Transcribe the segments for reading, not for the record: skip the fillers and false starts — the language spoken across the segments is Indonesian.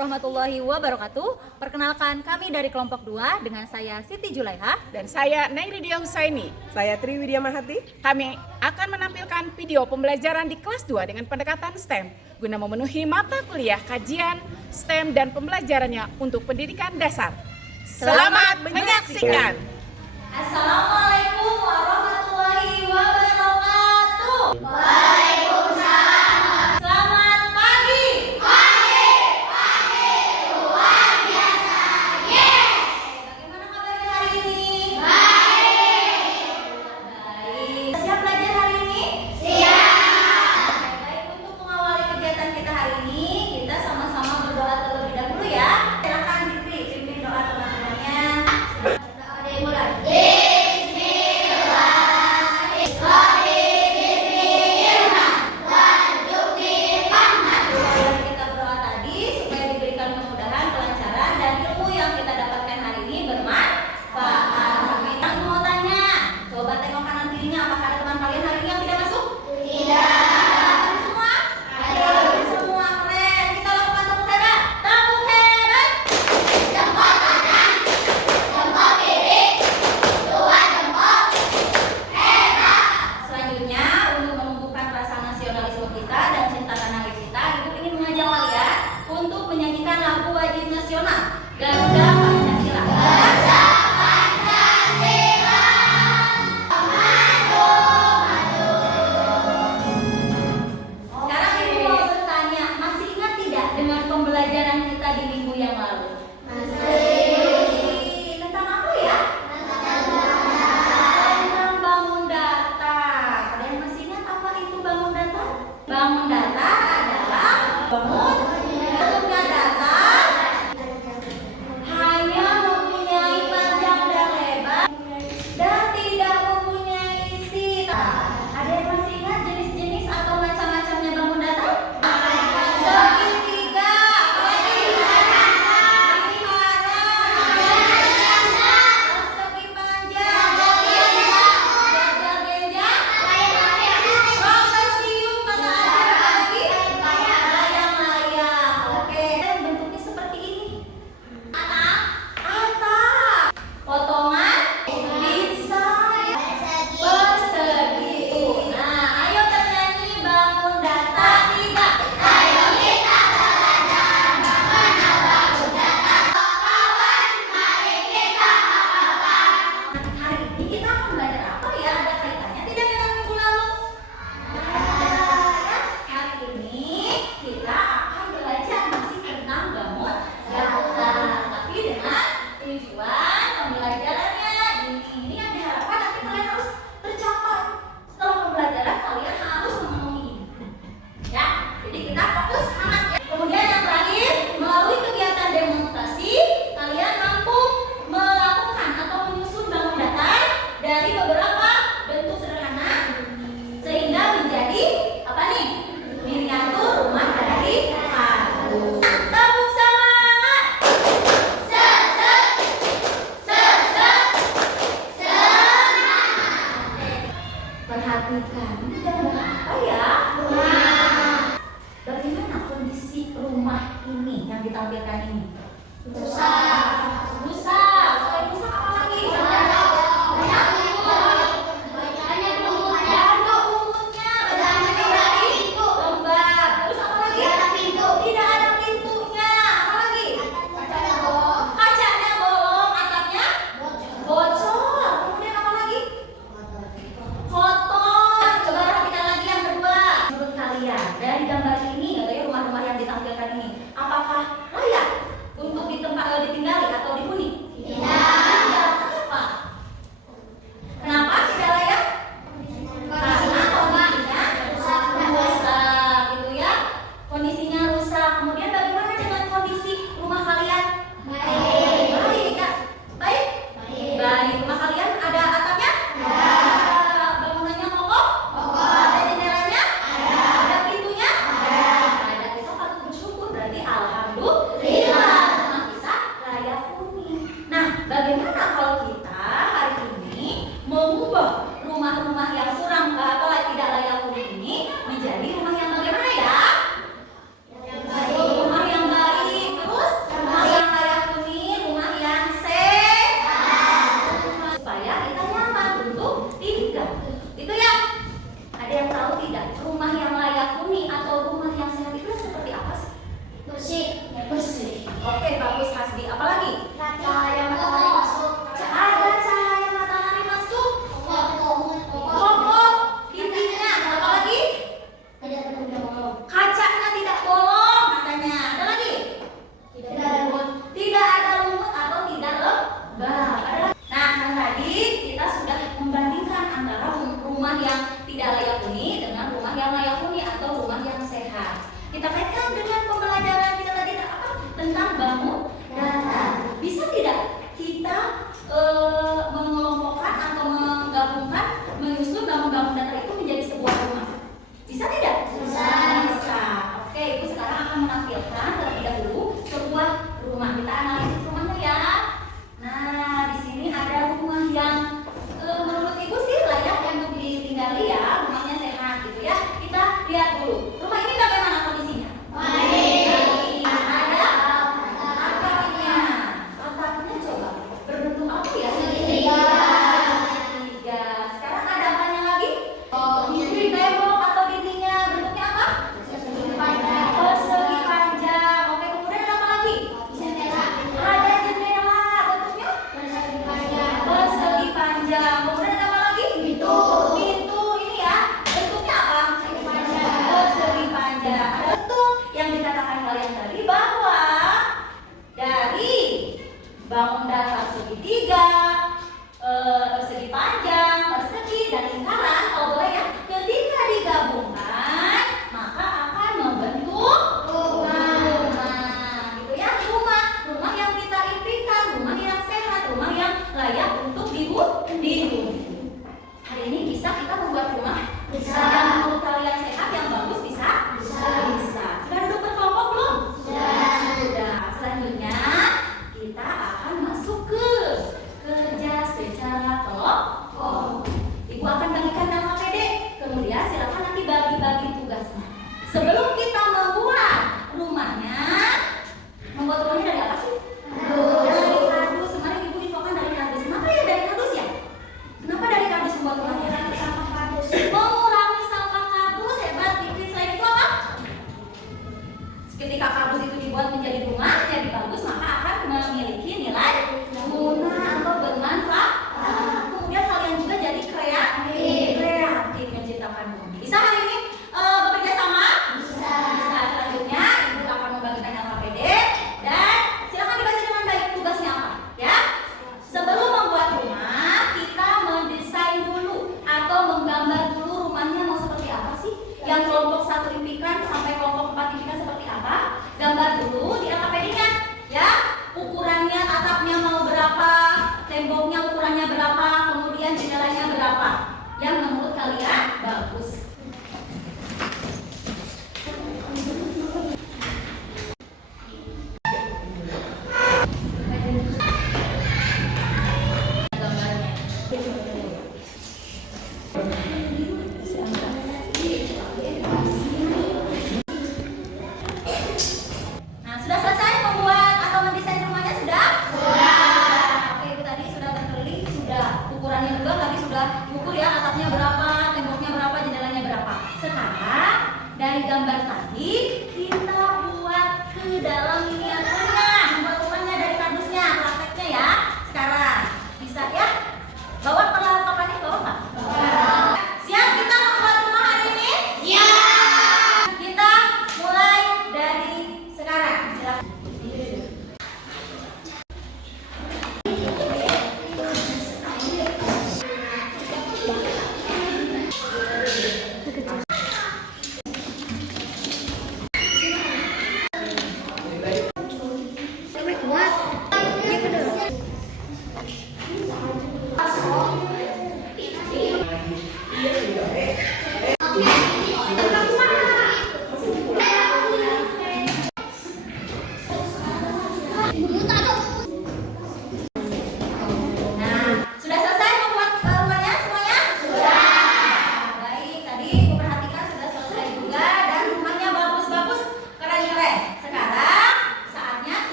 warahmatullahi wabarakatuh. Perkenalkan, kami dari kelompok 2 dengan saya Siti Julaiha dan saya Nairidia Husaini. Saya Triwidya Mahati. Kami akan menampilkan video pembelajaran di kelas 2 dengan pendekatan STEM guna memenuhi mata kuliah kajian STEM dan pembelajarannya untuk pendidikan dasar. Selamat menyaksikan. Assalamualaikum warahmatullahi wabarakatuh. Selamat pagi. Luar biasa. Bagaimana kabarnya hari ini? Baik. Siap belajar hari ini? Siap. Baik, untuk mengawali kegiatan kita hari ini, kita sama-sama berdoa terlebih dahulu ya. Silakan pimpin doa teman-temannya. Ada yang mulai. Kita berdoa tadi supaya diberikan kemudahan, kelancaran, dan ilmu yang kita dapatkan hari ini bermanfaat. Amin. Aku mau tanya, coba tengok kanan kirinya, apakah ada teman kalian hari ini yang tidak masuk? Tidak. Ada semua? Ada semua, keren. Kita lakukan tepuk hebat. Tepuk hebat. Jempol kanan, jempol kiri, dua jempol. Hebat. Selanjutnya, untuk menumbuhkan rasa nasionalisme kita dan cinta tanah air kita, Ibu ingin mengajak kalian untuk menyanyikan lagu wajib nasional Garuda Pancasila. Garuda Pancasila. Maju, maju. Sekarang Ibu mau bertanya, masih ingat tidak dengan pembelajaran kita di minggu yang lalu? Masih. Tentang apa ya? Tentang bangun data. Kalian masih ingat apa itu bangun data? Bangun data adalah bangun bentuknya data hanya mempunyai panjang dan lebar dan tidak mempunyai isi. Ada yang masih ingat jenis-jenis atau macam-macamnya bangun data? Segitiga, pelihara, persegi panjang, gagal genjang, trapesium, kata ada lagi, layang-layang. Oke, bentuknya seperti ini. Atap, potongan, bisa, persegi. Nah, ayo bernyanyi bangun data 3. Ayo kita belajar bagaimana bangun data. Kawan, mari kita hafalkan. Hari ini kita akan belajar apa ya? Ada kaitannya tidak dengan minggu lalu? Hari ini kita akan belajar masih tentang bangun data, tapi dengan tujuan pembelajarannya ini yang diharapkan nanti kalian harus tercapai. Setelah pembelajaran kalian harus memenuhi ini. Ya, jadi kita fokus semangat ya. Kemudian yang terakhir, melalui kegiatan demonstrasi, kalian mampu melakukan atau menyusun bangun data dari beberapa bentuk sederhana sehingga menjadi apa nih? Miniatur rumah dari hantu. Tepuk semangat. Perhatikan, ini gambar apa ya? Bagaimana kondisi rumah ini yang ditampilkan ini? Rusak. Selain rusak apa lagi? Banyak lumutnya. Banyak dari lembab. Terus apa lagi? Tidak ada pintunya. Apa lagi? Kacanya bolong, atapnya bocor. Kemudian apa lagi? Kotor. Coba perhatikan antara rumah yang tidak layak huni dengan rumah yang layak huni atau rumah yang sehat. Kita kaitkan dengan pembelajaran kita tadi tentang bangun datar. Bisa tidak kita mengelompokkan atau menggabungkan, menyusun bangun datar itu menjadi sebuah rumah? Bisa tidak? Bisa. Oke, Ibu sekarang akan menampilkan terlebih dahulu sebuah rumah. Kita analisis rumahnya ya. Nah, di sini ada rumah yang menurut Ibu sih layak untuk ditinggali ya, rumahnya sehat gitu ya. Kita lihat dulu. Rumah ini bagaimana kondisinya? Baik. Ada atapnya. Atapnya coba berbentuk apa ya? Segitiga. Sekarang ada apanya lagi? Tembok atau dindingnya bentuknya apa? Persegi panjang. Oke, kemudian ada apa lagi? Ada jendela. Bentuknya? Persegi panjang. Kemudian ada apa lagi? Pintu ini ya. Bentuknya apa? Persegi panjang. Ada bentuk yang dikatakan kalian tadi bahwa dari bangun datar segitiga, persegi panjang, persegi dan lingkaran, kalau boleh ya, ketika digabungkan maka akan membentuk rumah, gitu ya. Rumah yang kita impikan, rumah yang sehat, rumah yang layak untuk dihuni. Hari ini bisa kita membuat rumah yang menurut kalian sehat, yang bagus, bisa. Sudah duduk berkelompok belum? Sudah. Selanjutnya kita akan masuk ke kerja secara kelompok. Ibu akan bagikan dalam APD, kemudian silakan nanti bagi-bagi tugasnya. Sebelum kita membuat rumahnya dari apa sih? Dari kardus. Kemarin Ibu infokan dari kardus. Kenapa ya dari kardus ya? Kenapa dari kardus membuat rumahnya? Mengurangi sampah kardus. Hebat. Tipis lain itu apa? Ketika kardus itu dibuat menjadi rumah, jadi bagus, maka akan memiliki nilai guna atau bermanfaat. Kemudian kalian juga jadi kreatif menciptakan rumah. Bisa hari ini bekerja sama? Bisa. Selanjutnya Ibu akan membagikan LKPD dan silakan dibaca dengan baik tugasnya apa ya. Sebelum membuat rumah, kita mendesain dulu atau menggambar dulu rumahnya mau seperti apa sih. Yang kelompok 1 impikan sampai kelompok 4 impikan seperti apa. Gambar dulu di LKPD-nya ya. Ukurannya, atapnya mau berapa, temboknya ukurannya berapa, kemudian jendelanya berapa, yang menurut kalian bagus. Nah, sudah selesai membuat atau mendesain rumahnya? Sudah? Oke, Ibu tadi sudah berkeliling, sudah ukurannya juga tadi sudah diukur ya, atapnya berapa, temboknya berapa, jendelanya berapa. Sekarang dari gambar tadi kita buat ke dalam miniaturnya, membuat rumahnya dari kardusnya, prakteknya ya. Sekarang bisa ya? Bawa perlengkapannya, bawa nggak? Siap kita membuat rumah hari ini? Siap. Kita mulai dari sekarang. Silakan.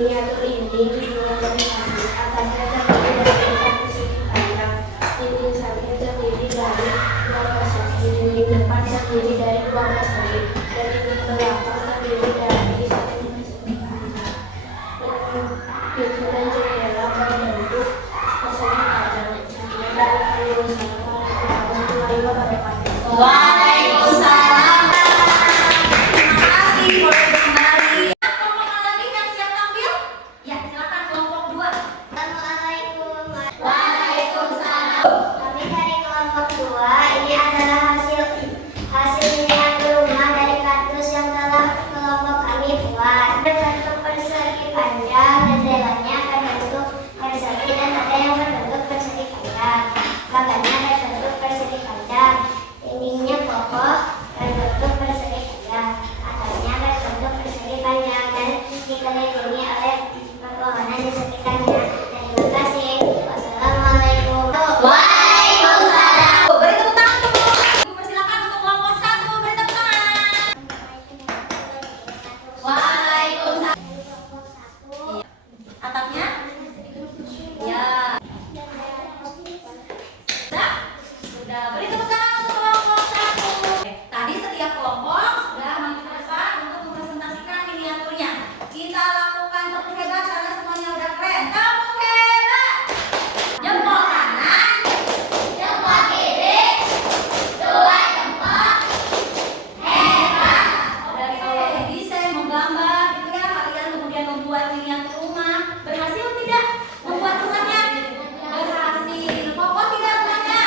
Miniatur ini dibuat dari kayu, atapnya terdiri dari 4 persegi panjang, dinding samping terdiri dari 2 persegi, dinding depan terdiri dari 2 persegi, dan dinding belakang terdiri dari 1 persegi. Pintu dan jendela berbentuk persegi panjang. Sekian dari kami. Wassalamualaikum warahmatullahi wabarakatuh. Waalaikumsalam. Terima kasih. Boleh kembali. Kelompok lagi yang siap tampil? Ya, silakan kelompok 2. Assalamualaikum. Waalaikumsalam. Kami dari kelompok 2. Ini adalah hasil miniatur rumah dari kardus yang telah kelompok kami buat. Berbentuk persegi panjang, jendelanya berbentuk persegi dan ada yang berbentuk persegi panjang. Pagarnya berbentuk persegi panjang. Dindingnya kokoh berbentuk persegi panjang. Atapnya berbentuk persegi panjang dan dikelilingi oleh pepohonan di sekitarnya. Terima kasih. Wassalamualaikum. Waalaikumsalam. Beri tepuk tangan untuk Ibu. Persilakan untuk kelompok 1. Beri tepuk tangan. Waalaikumsalam. Atapnya? Ya. Sudah. Beri tepuk tangan untuk kelompok 1. Tadi setiap kelompok sudah maju ke depan untuk mempresentasikan miniaturnya. Kita lakukan tepuk hebat karena semuanya udah keren. Tepuk hebat. Jempol kanan, jempol kiri, 2 jempol. Hebat. Dari awal desain menggambar gitu ya, kalian kemudian membuat miniatur rumah. Berhasil tidak membuat rumahnya? Berhasil. Kokoh tidak rumahnya?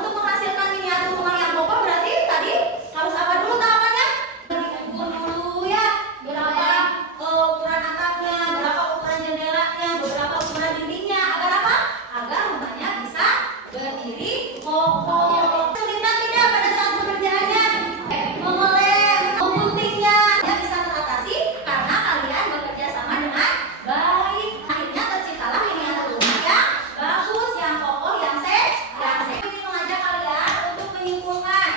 Untuk menghasilkan miniatur rumah yang kokoh berarti tadi harus apa dulu tahapannya? Diukur dulu ya, berapa ukuran atapnya, berapa ukuran jendelanya, berapa ukuran dindingnya, agar apa? Agar rumahnya bisa berdiri kokoh. Kesulitan tidak pada saat pengerjaannya? Mengelem, memutihnya, ya bisa teratasi karena kalian bekerja sama dengan baik. Akhirnya terciptalah miniatur rumah yang bagus, yang kokoh, yang sehat. Ini mengajak kalian untuk menyimpulkan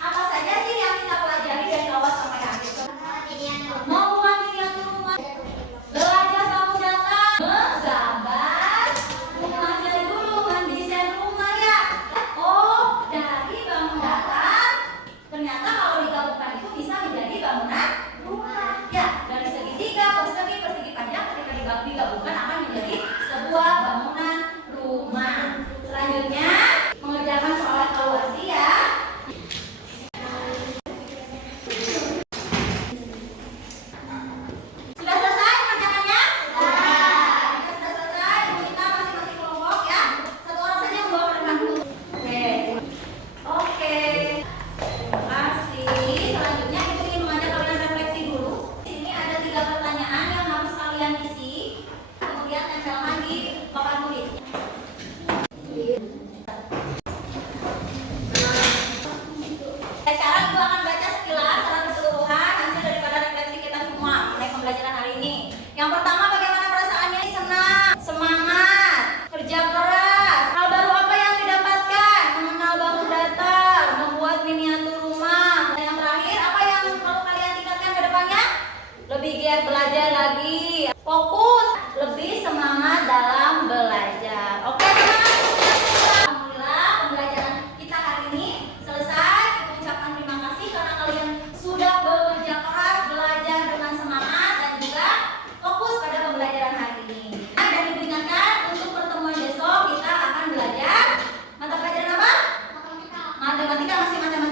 apa saja sih yang kita pelajari dari awal sampai akhir. Membuat miniatur rumah, belajar bangun data, menggambar rumahnya dulu, mendesain rumah ya. Oh, dari bangun data ternyata kalau digabungkan itu bisa menjadi bangunan rumah. Ya, dari segitiga, persegi panjang ketika digabungkan akan menjadi sebuah bangunan rumah. Selanjutnya mengerjakan soal evaluasi ya. Sudah selesai kerjaannya? Jika sudah selesai, kita masing-masing kelompok ya. Satu orang saja yang membawa kertas dulu. Oke. Terima kasih. Selanjutnya kita ingin mengajak kalian refleksi dulu. Di sini ada 3 pertanyaan yang harus kalian isi. Kemudian tempelkan di papan tulis. Sekarang Ibu akan baca sekilas secara keseluruhan hasil daripada refleksi kita semua mengenai pembelajaran hari ini. Yang pertama, bagaimana perasaannya? Senang, semangat, kerja keras. Hal baru apa yang didapatkan? Mengenal bangun datar, membuat miniatur rumah. Dan yang terakhir, apa yang perlu kalian tingkatkan ke depannya? Lebih giat belajar lagi, fokus, lebih semangat dalam belajar. Oke, teman-teman. Alhamdulillah pembelajaran kita hari ini selesai. Ibu ucapkan terima kasih karena kalian sudah bekerja keras, belajar dengan semangat dan juga fokus pada pembelajaran hari ini. Dan Ibu ingatkan untuk pertemuan besok kita akan belajar mata pelajaran apa? Matematika, masih matematika.